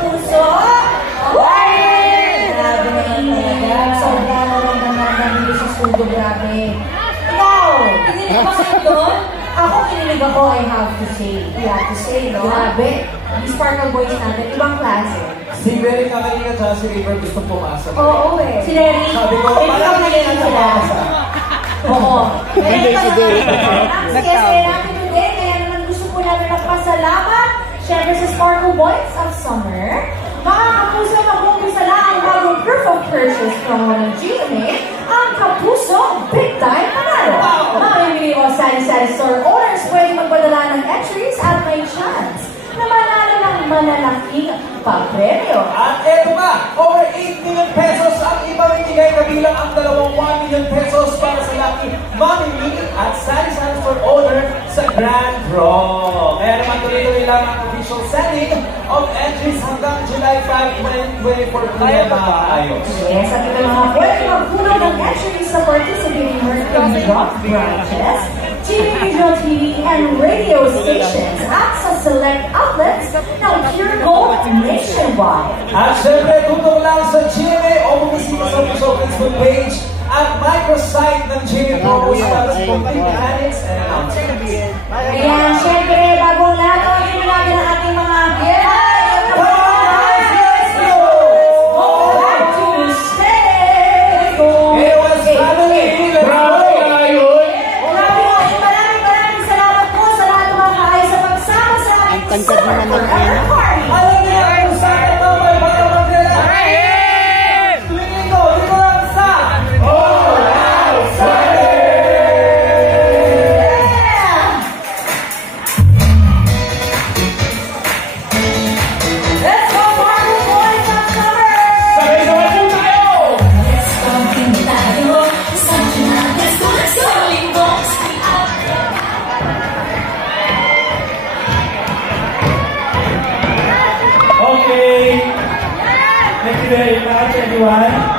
kapuso? Grabe na init. Sobrang naramdaman dito sa studio, grabe. Ikaw, kinilig ba kayo doon? Ako kinilig ako, I have to say, no? Grabe. Yung Sparkle Boys natin, ibang klase. Si Berry Kakalina at si River gusto pumasok. Oo, eh. Si Larry, sabi ko, ikaw nagiging sila. Oo. Kaya ito naman, ang saya-saya natin today, kaya naman gusto po namin magpasalamat, syempre sa Sparkle Boys of Summer. Mga kapuso na kumpisa lang ang bagong proof of purchase from ng GMA, ang Kapuso Big Time Panalo. Mamimili o sari-sari store owners pwede magpadala ng entries at may chance na manalo ng malalaking papremyo. At eto nga, over 8 million pesos ang ipamimigay kabilang ang dalawang 1 million pesos para sa lucky mamimili at sari-sari store owner sa Grand Draw. Kaya naman tuloy-tuloy lang ang official sending of entries hanggang July 5, 2024 kaya maayos. Yes, at ito mga pwede magpuno ng entries sa participating Mercury Rock branches, TV, Regional TV, and radio stations at sa select outlets ng Pure Gold nationwide. At syempre, tutok lang sa GMA o bumisita sa official Facebook page at microsite ng GMA Promos para sa complete mechanics and announcements. Ayan, syempre, bagong lahat, tawagin mo natin ang ating mga giveaway. Tangkad naman ng ina. Alam niya kung saan ito may pagkakagala. Tuwing ito, dito lang sa All-Out Let's go, Sparkle Boys of Summer! Sabay-sabay po tayo! Let's go, team tayo. Let's go, let's go! Okay. Thank you very much, everyone.